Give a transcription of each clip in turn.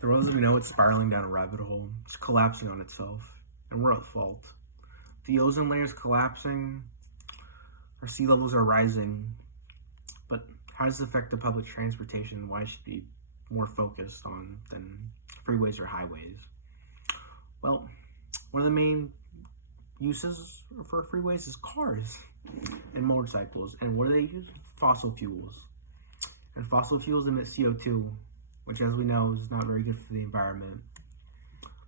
The road, as we know, it's spiraling down a rabbit hole. It's collapsing on itself, and we're at fault. The ozone layer is collapsing. Our sea levels are rising. But how does it affect the public transportation? Why it should be more focused on than freeways or highways? Well, one of the main uses for freeways is cars and motorcycles. And what do they use? Fossil fuels. And fossil fuels emit CO2, which, as we know, is not very good for the environment.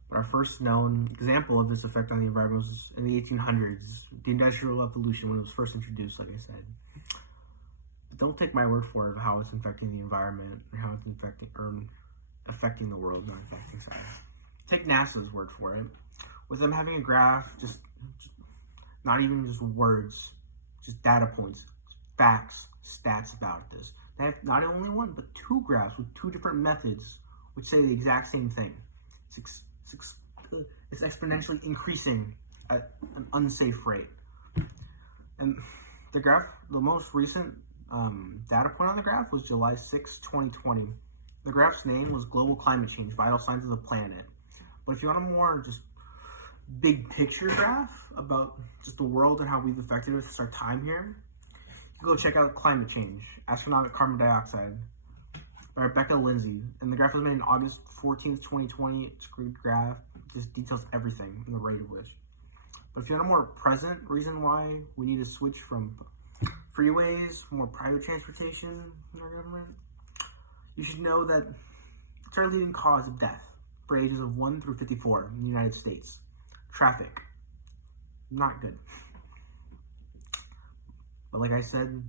But our first known example of this effect on the environment was in the 1800s, the Industrial Revolution, when it was first introduced, like I said. But don't take my word for it of how it's affecting the environment and how it's affecting the world, not affecting, sorry. Take NASA's word for it. With them having a graph, just not even just words, just data points, facts, stats about this. They have not only one, but two graphs with two different methods which say the exact same thing. It's exponentially increasing at an unsafe rate. And the graph, the most recent data point on the graph was July 6, 2020. The graph's name was Global Climate Change, Vital Signs of the Planet. But if you want a more just big picture graph about just the world and how we've affected it since our time here, you can go check out Climate Change, Astronomic Carbon Dioxide by Rebecca Lindsay. And the graph was made on August 14th, 2020. It's a great graph. It just details everything and the rate of which. But if you want a more present reason why we need to switch from freeways, more private transportation in our government, you should know that it's our leading cause of death for ages of 1 through 54 in the United States. Traffic. Not good. But like I said,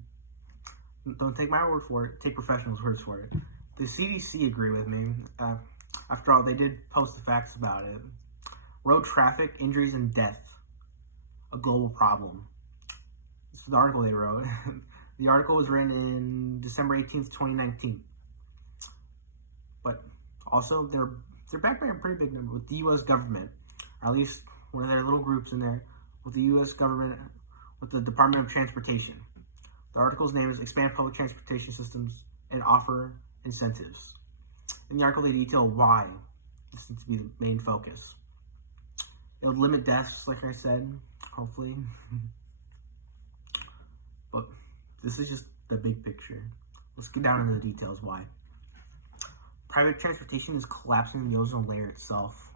don't take my word for it. Take professionals' words for it. The CDC agree with me. After all, they did post the facts about it. Road traffic, injuries, and death. A global problem. This is the article they wrote. The article was written in December 18th, 2019. But also, they're backed by a pretty big number with the U.S. government. At least one of their little groups in there with the U.S. government, with the Department of Transportation. The article's name is Expand Public Transportation Systems and Offer Incentives. In the article, they detail why this needs to be the main focus. It would limit deaths, like I said, hopefully. But this is just the big picture. Let's get down into the details why. Private transportation is collapsing the ozone layer itself.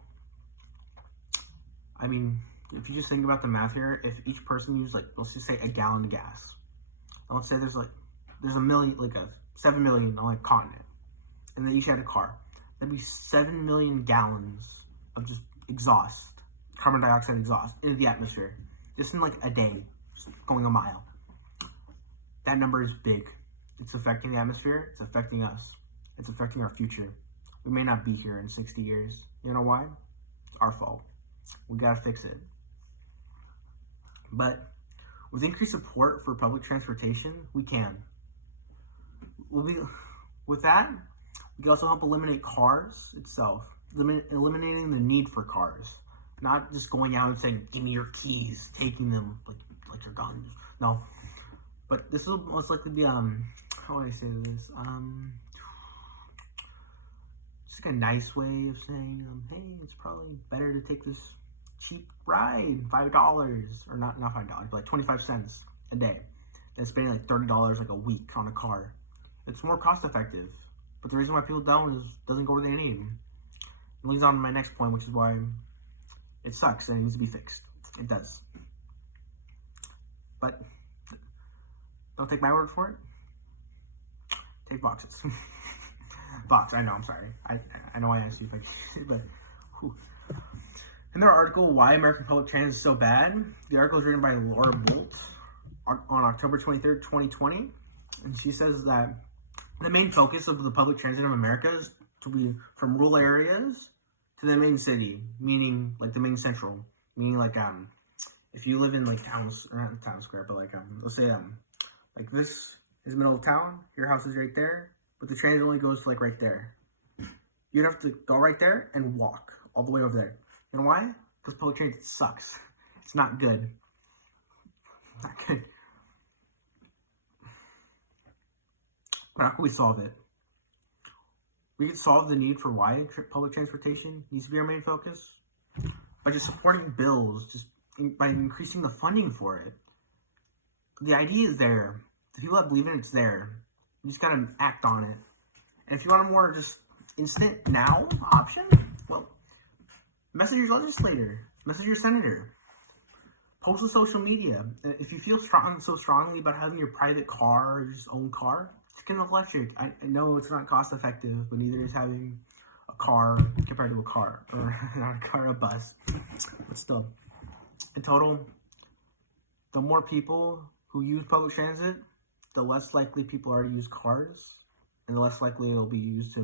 I mean, if you just think about the math here, if each person used, like, let's just say a gallon of gas, and let's say there's a million, like a 7 million on a continent, and they each had a car, that'd be 7 million gallons of just exhaust, carbon dioxide exhaust, into the atmosphere, just in like a day, just going a mile. That number is big. It's affecting the atmosphere, it's affecting us, it's affecting our future. We may not be here in 60 years. You know why? It's our fault. We gotta fix it. But with increased support for public transportation, we can. With that, we can also help eliminate cars itself, eliminating the need for cars. Not just going out and saying, give me your keys, taking them like your guns. No. But this will most likely be, how do I say this? Just like a nice way of saying, hey, it's probably better to take this cheap ride, $5, or not $5, but like 25 cents a day, than spending like $30 like a week on a car. It's more cost effective. But the reason why people don't is it doesn't go where they need. It leads on to my next point, which is why it sucks and it needs to be fixed. It does. But don't take my word for it. Take Vox's. Vox, I know, I'm sorry. I know I asked you if I could, but whew. In their article, Why American Public Transit is So Bad, the article is written by Laura Bolt on October 23rd, 2020. And she says that the main focus of the public transit of America is to be from rural areas to the main city, meaning like the main central, meaning like if you live in like towns, or not town square, but like let's say like this is the middle of town, your house is right there, but the transit only goes to like right there. You'd have to go right there and walk all the way over there. You know why? Because public transit sucks. It's not good. Not good. But how can we solve it? We could solve the need for why public transportation needs to be our main focus by just supporting bills, by increasing the funding for it. The idea is there. The people that believe in it's there. You just gotta act on it. And if you want a more just instant now option, well, message your legislator, message your senator, post on social media. If you feel so strongly about having your private car or your own car, just get an electric. I know it's not cost effective, but neither is having a car compared to a car, or not a car, a bus. But still, in total, the more people who use public transit, the less likely people are to use cars, and the less likely it'll be used to